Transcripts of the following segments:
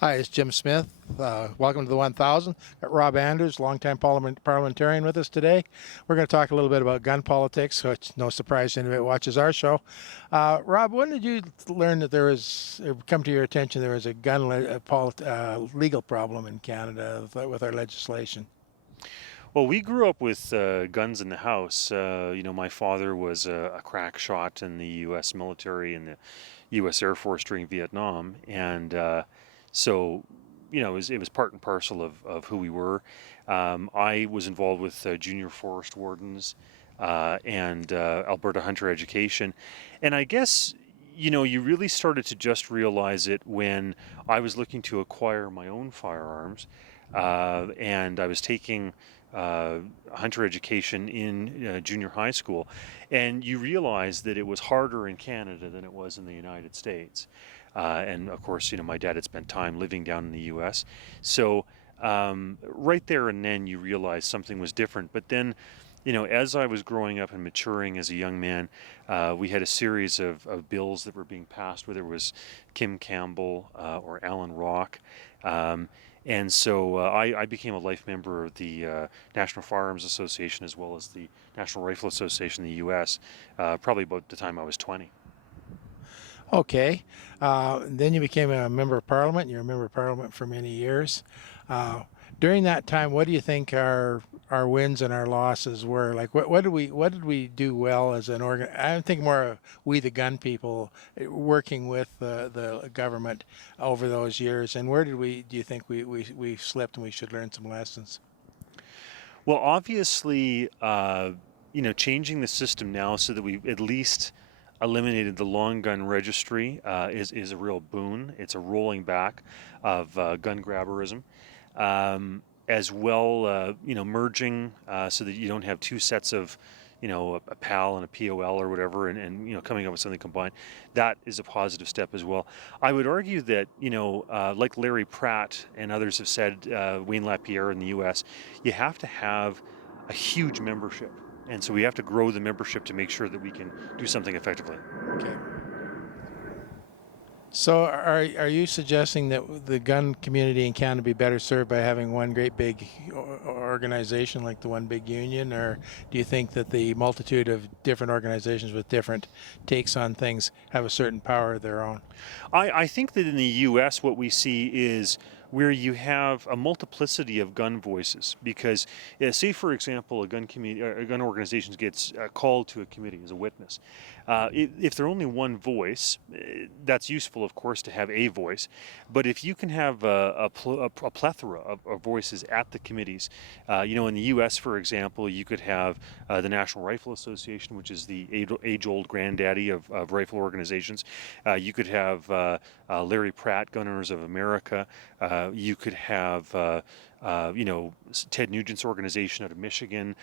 Hi, it's Jim Smith. Welcome to the 1000. Got Rob Anders, longtime parliamentarian, with us today. We're going to talk a little bit about gun politics, so it's no surprise to anybody that watches our show. Rob, when did you learn that come to your attention, there was a legal problem in Canada with our legislation? Well, we grew up with guns in the house. My father was a crack shot in the U.S. military and the U.S. Air Force during Vietnam, and so it was part and parcel of who we were. I was involved with junior forest wardens and Alberta hunter education, and I guess you really started to just realize it when I was looking to acquire my own firearms, and I was taking hunter education in junior high school, and you realize that it was harder in Canada than it was in the United States. And of course, my dad had spent time living down in the U.S. So right there and then you realize something was different. But then, as I was growing up and maturing as a young man, we had a series of bills that were being passed, whether it was Kim Campbell or Alan Rock. And so I became a life member of the National Firearms Association as well as the National Rifle Association in the U.S., probably about the time I was 20. Okay. Then you became a member of parliament. You were a member of parliament for many years. Uh, During that time, what do you think our wins and our losses were? Like, what did we do well as an organ? I think more of we the gun people working with the government over those years. And where do you think we slipped and we should learn some lessons? Well, obviously, changing the system now so that we've at least eliminated the long gun registry is a real boon. It's a rolling back of gun grabberism. As well, merging so that you don't have two sets of, a PAL and a POL or whatever, and coming up with something combined. That is a positive step as well. I would argue that, like Larry Pratt and others have said, Wayne LaPierre in the U.S., you have to have a huge membership. And so we have to grow the membership to make sure that we can do something effectively. Okay. So are you suggesting that the gun community in Canada be better served by having one great big organization like the one big union, or do you think that the multitude of different organizations with different takes on things have a certain power of their own? I think that in the U.S., what we see is where you have a multiplicity of gun voices. Because, say, for example, a gun organization gets called to a committee as a witness. If they're only one voice, that's useful, of course, to have a voice. But if you can have a plethora of voices at the committees, in the U.S., for example, you could have the National Rifle Association, which is the age-old granddaddy of rifle organizations. You could have Larry Pratt, Gun Owners of America. You could have, Ted Nugent's organization out of Michigan,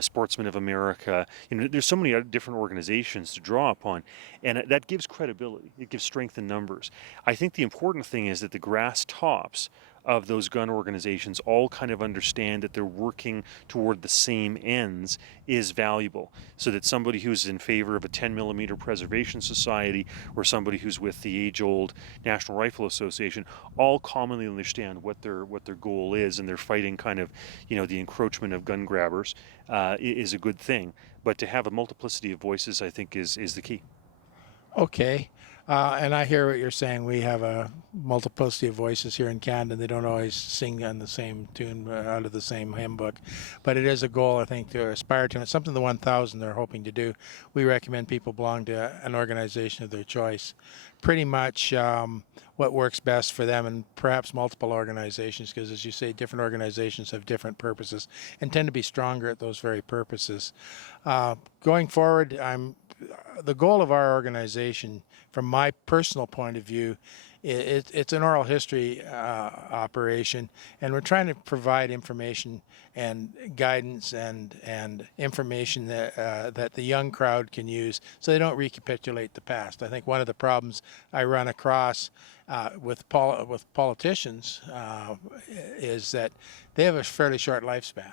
Sportsmen of America. There's so many other different organizations to draw upon, and that gives credibility. It gives strength in numbers. I think the important thing is that the grass tops of those gun organizations all kind of understand that they're working toward the same ends is valuable, so that somebody who's in favor of a 10 millimeter preservation society or somebody who's with the age-old National Rifle Association all commonly understand what their goal is, and they're fighting kind of the encroachment of gun grabbers is a good thing. But to have a multiplicity of voices, I think, is the key. Okay. And I hear what you're saying. We have a multiplicity of voices here in Canada. They don't always sing on the same tune out of the same hymn book. But it is a goal, I think, to aspire to. And it's something the 1000 they're hoping to do. We recommend people belong to an organization of their choice. Pretty much what works best for them, and perhaps multiple organizations, because as you say, different organizations have different purposes and tend to be stronger at those very purposes. Going forward, the goal of our organization, from my personal point of view, it's an oral history operation, and we're trying to provide information and guidance and information that the young crowd can use, so they don't recapitulate the past. I think one of the problems I run across with politicians is that they have a fairly short lifespan.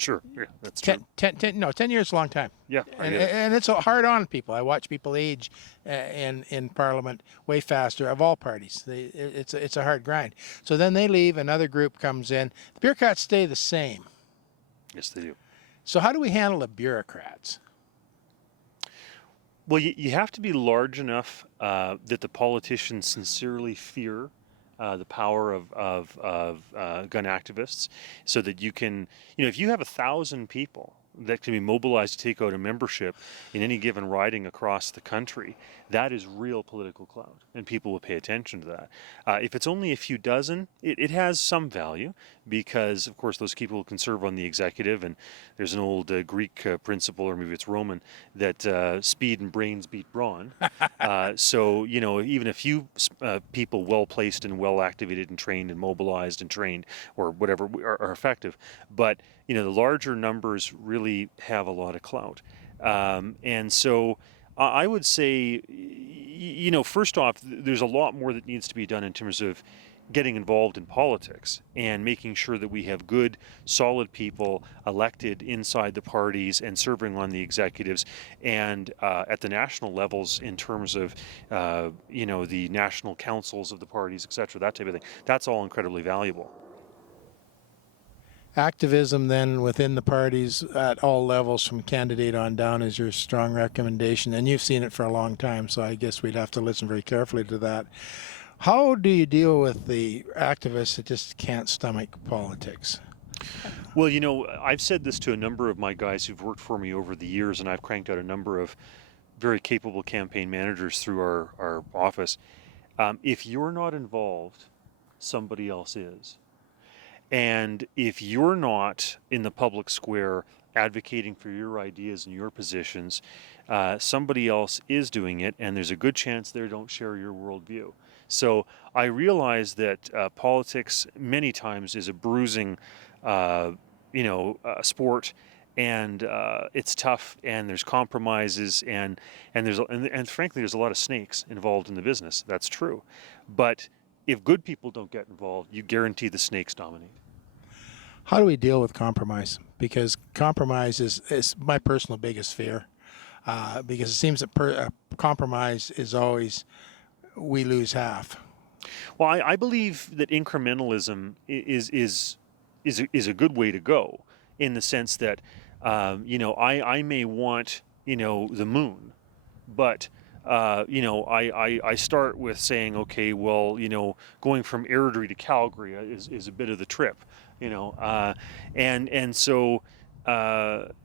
Sure. Yeah, that's true. 10 years is a long time. Yeah, I And, get it. and it's hard on people. I watch people age in Parliament way faster of all parties. It's a hard grind. So then they leave, another group comes in. The bureaucrats stay the same. Yes, they do. So how do we handle the bureaucrats? Well, you have to be large enough that the politicians sincerely fear the power of gun activists, so that you can, if you have 1,000 people that can be mobilized to take out a membership in any given riding across the country, that is real political clout, and people will pay attention to that. If it's only a few dozen, it has some value, because, of course, those people can serve on the executive, and there's an old Greek principle, or maybe it's Roman, that speed and brains beat brawn. So, even a few people well placed and well activated and trained and mobilized and trained, or whatever, are effective. But the larger numbers really have a lot of clout. And so I would say, first off, there's a lot more that needs to be done in terms of getting involved in politics and making sure that we have good, solid people elected inside the parties and serving on the executives and at the national levels in terms of, the national councils of the parties, etc., that type of thing. That's all incredibly valuable. Activism then within the parties at all levels from candidate on down is your strong recommendation, and you've seen it for a long time, so I guess we'd have to listen very carefully to that. How do you deal with the activists that just can't stomach politics? Well, I've said this to a number of my guys who've worked for me over the years, and I've cranked out a number of very capable campaign managers through our office. If you're not involved, somebody else is. And if you're not in the public square advocating for your ideas and your positions, somebody else is doing it, and there's a good chance they don't share your worldview. So I realize that politics many times is a bruising, sport, and it's tough, and there's compromises, and frankly, there's a lot of snakes involved in the business. That's true, but if good people don't get involved, you guarantee the snakes dominate. How do we deal with compromise? Because compromise is my personal biggest fear. Because it seems that compromise is always, we lose half. Well, I believe that incrementalism is a good way to go, in the sense that I may want the moon, but I start with saying, okay, well, going from Airdrie to Calgary is a bit of the trip, and so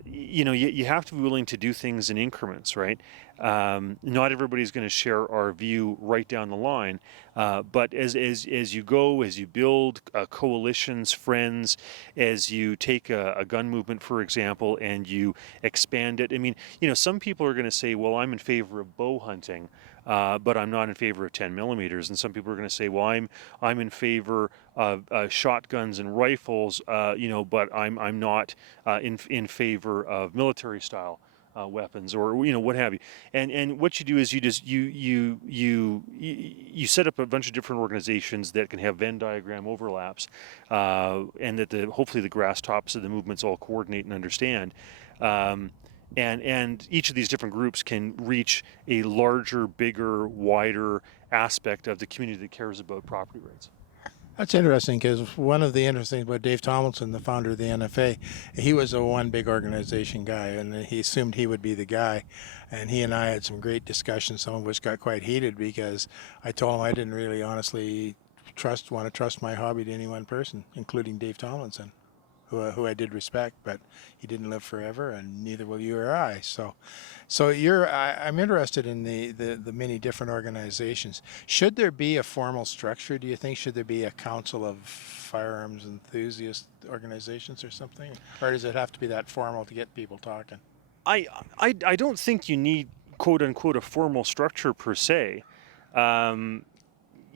you have to be willing to do things in increments, right? Not everybody's going to share our view right down the line, but as you go, as you build coalitions, friends, as you take a gun movement, for example, and you expand it. I mean, some people are going to say, well, I'm in favor of bow hunting, but I'm not in favor of 10 millimeters. And some people are going to say, well, I'm in favor of shotguns and rifles, but I'm not in favor of military style weapons, or what have you. And what you do is you set up a bunch of different organizations that can have Venn diagram overlaps, and that hopefully the grass tops of the movements all coordinate and understand. And each of these different groups can reach a larger, bigger, wider aspect of the community that cares about property rights. That's interesting, because one of the interesting things about Dave Tomlinson, the founder of the NFA, he was a one big organization guy, and he assumed he would be the guy. And he and I had some great discussions, some of which got quite heated, because I told him I didn't really honestly want to trust my hobby to any one person, including Dave Tomlinson, who I did respect, but he didn't live forever, and neither will you or I. So I'm interested in the many different organizations. Should there be a formal structure, do you think? Should there be a council of firearms enthusiast organizations or something? Or does it have to be that formal to get people talking? I don't think you need, quote unquote, a formal structure per se.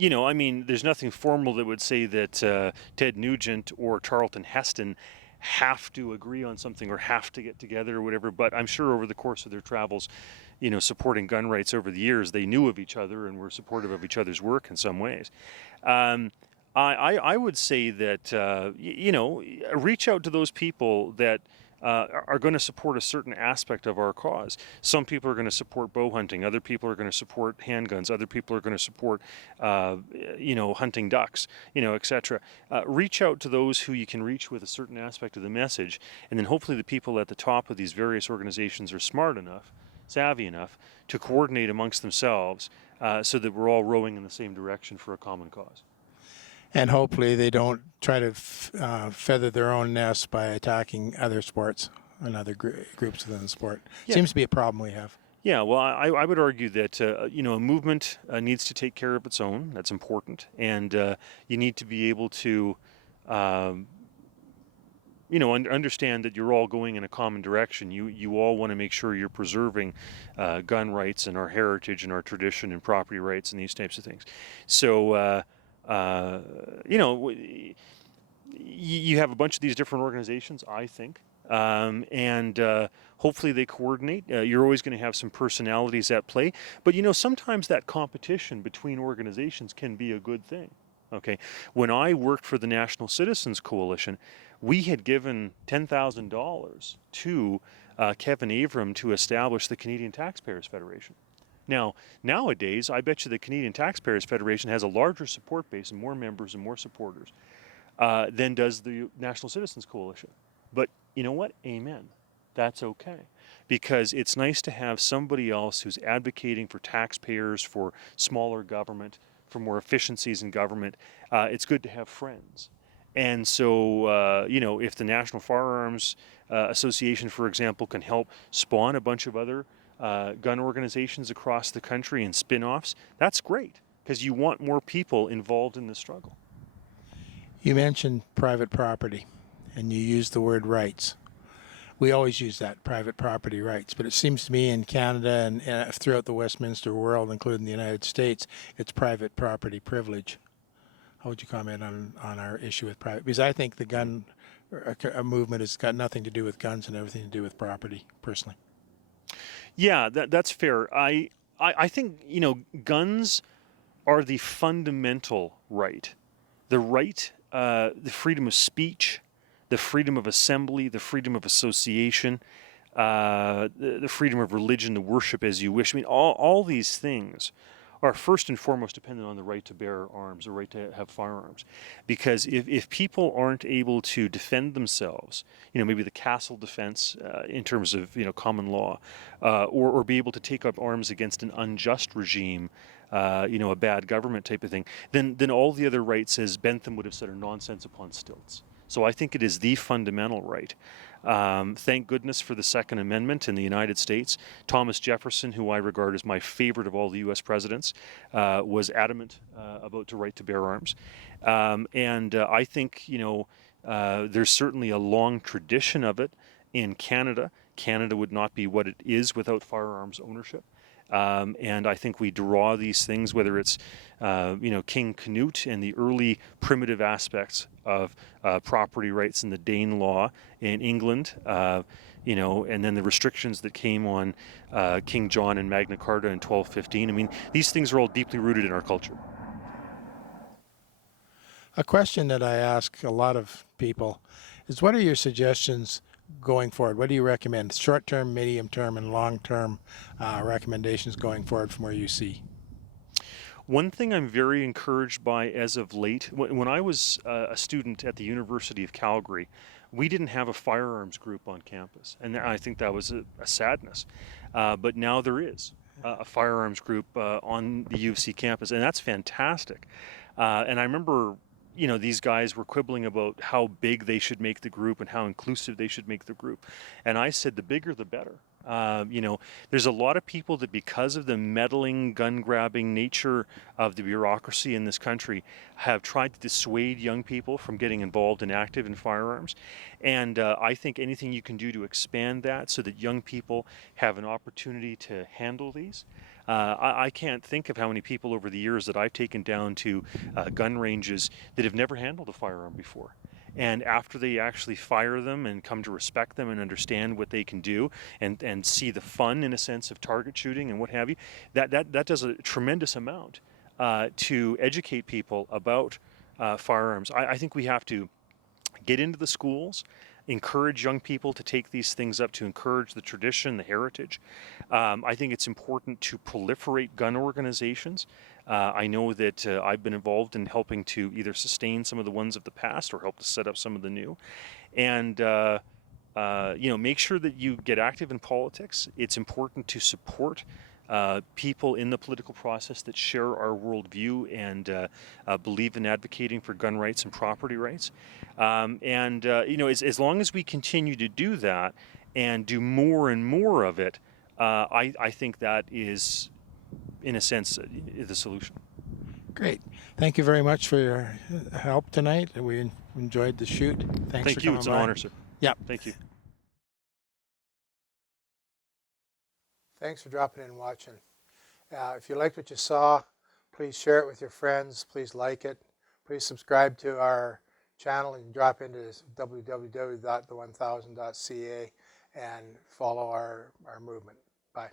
There's nothing formal that would say that Ted Nugent or Charlton Heston have to agree on something or have to get together or whatever. But I'm sure over the course of their travels, supporting gun rights over the years, they knew of each other and were supportive of each other's work in some ways. I would say that reach out to those people that are going to support a certain aspect of our cause. Some people are going to support bow hunting. Other people are going to support handguns. Other people are going to support hunting ducks, etc. Reach out to those who you can reach with a certain aspect of the message, and then hopefully the people at the top of these various organizations are smart enough, savvy enough to coordinate amongst themselves so that we're all rowing in the same direction for a common cause. And hopefully they don't try to feather their own nest by attacking other sports and other groups within the sport. Yeah. Seems to be a problem we have. Yeah, well, I would argue that a movement needs to take care of its own. That's important, and you need to be able to, understand that you're all going in a common direction. You all want to make sure you're preserving gun rights and our heritage and our tradition and property rights and these types of things. So. You have a bunch of these different organizations, I think, and hopefully they coordinate. You're always going to have some personalities at play, but sometimes that competition between organizations can be a good thing. Okay, when I worked for the National Citizens Coalition, we had given $10,000 to Kevin Avram to establish the Canadian Taxpayers Federation. Now, nowadays, I bet you the Canadian Taxpayers Federation has a larger support base and more members and more supporters than does the National Citizens Coalition. But you know what? Amen. That's okay. Because it's nice to have somebody else who's advocating for taxpayers, for smaller government, for more efficiencies in government. It's good to have friends. And so, if the National Firearms Association, for example, can help spawn a bunch of other gun organizations across the country and spin-offs, that's great, because you want more people involved in the struggle. You mentioned private property, and you used the word rights. We always use that, private property rights, but it seems to me in Canada and throughout the Westminster world, including the United States, it's private property privilege. How would you comment on our issue with private? Because I think the gun movement has got nothing to do with guns and everything to do with property, personally. Yeah, that's fair. I think, guns are the fundamental right. The right, the freedom of speech, the freedom of assembly, the freedom of association, the freedom of religion to worship as you wish. I mean, all these things are first and foremost dependent on the right to bear arms, the right to have firearms. Because if people aren't able to defend themselves, maybe the castle defense in terms of, common law, or be able to take up arms against an unjust regime, a bad government type of thing, then all the other rights, as Bentham would have said, are nonsense upon stilts. So I think it is the fundamental right. Thank goodness for the Second Amendment in the United States. Thomas Jefferson, who I regard as my favorite of all the U.S. presidents, was adamant about the right to bear arms. And I think, there's certainly a long tradition of it in Canada. Canada would not be what it is without firearms ownership. And I think we draw these things, whether it's, King Canute and the early primitive aspects of property rights in the Dane law in England, and then the restrictions that came on King John and Magna Carta in 1215. I mean, these things are all deeply rooted in our culture. A question that I ask a lot of people is, what are your suggestions going forward? What do you recommend? Short-term, medium-term, and long-term recommendations going forward from where you see? One thing I'm very encouraged by as of late, when I was a student at the University of Calgary, we didn't have a firearms group on campus, and I think that was a sadness. But now there is a firearms group on the U of C campus, and that's fantastic. And I remember, these guys were quibbling about how big they should make the group and how inclusive they should make the group. And I said, the bigger the better. There's a lot of people that, because of the meddling, gun-grabbing nature of the bureaucracy in this country, have tried to dissuade young people from getting involved and active in firearms. And I think anything you can do to expand that so that young people have an opportunity to handle these. I can't think of how many people over the years that I've taken down to gun ranges that have never handled a firearm before. And after they actually fire them and come to respect them and understand what they can do and see the fun, in a sense, of target shooting and what have you, that does a tremendous amount to educate people about firearms. I think we have to get into the schools, encourage young people to take these things up, to encourage the tradition, the heritage. I think it's important to proliferate gun organizations. I know that I've been involved in helping to either sustain some of the ones of the past or help to set up some of the new. And make sure that you get active in politics. It's important to support people in the political process that share our worldview and believe in advocating for gun rights and property rights. As long as we continue to do that and do more and more of it, I think that is, in a sense, the solution. Great. Thank you very much for your help tonight. We enjoyed the shoot. Thanks for Thank you. coming It's an by. honor, sir. Yeah. Thank you. Thanks for dropping in and watching. If you liked what you saw, please share it with your friends. Please like it. Please subscribe to our channel and drop into www.the1000.ca and follow our movement. Bye.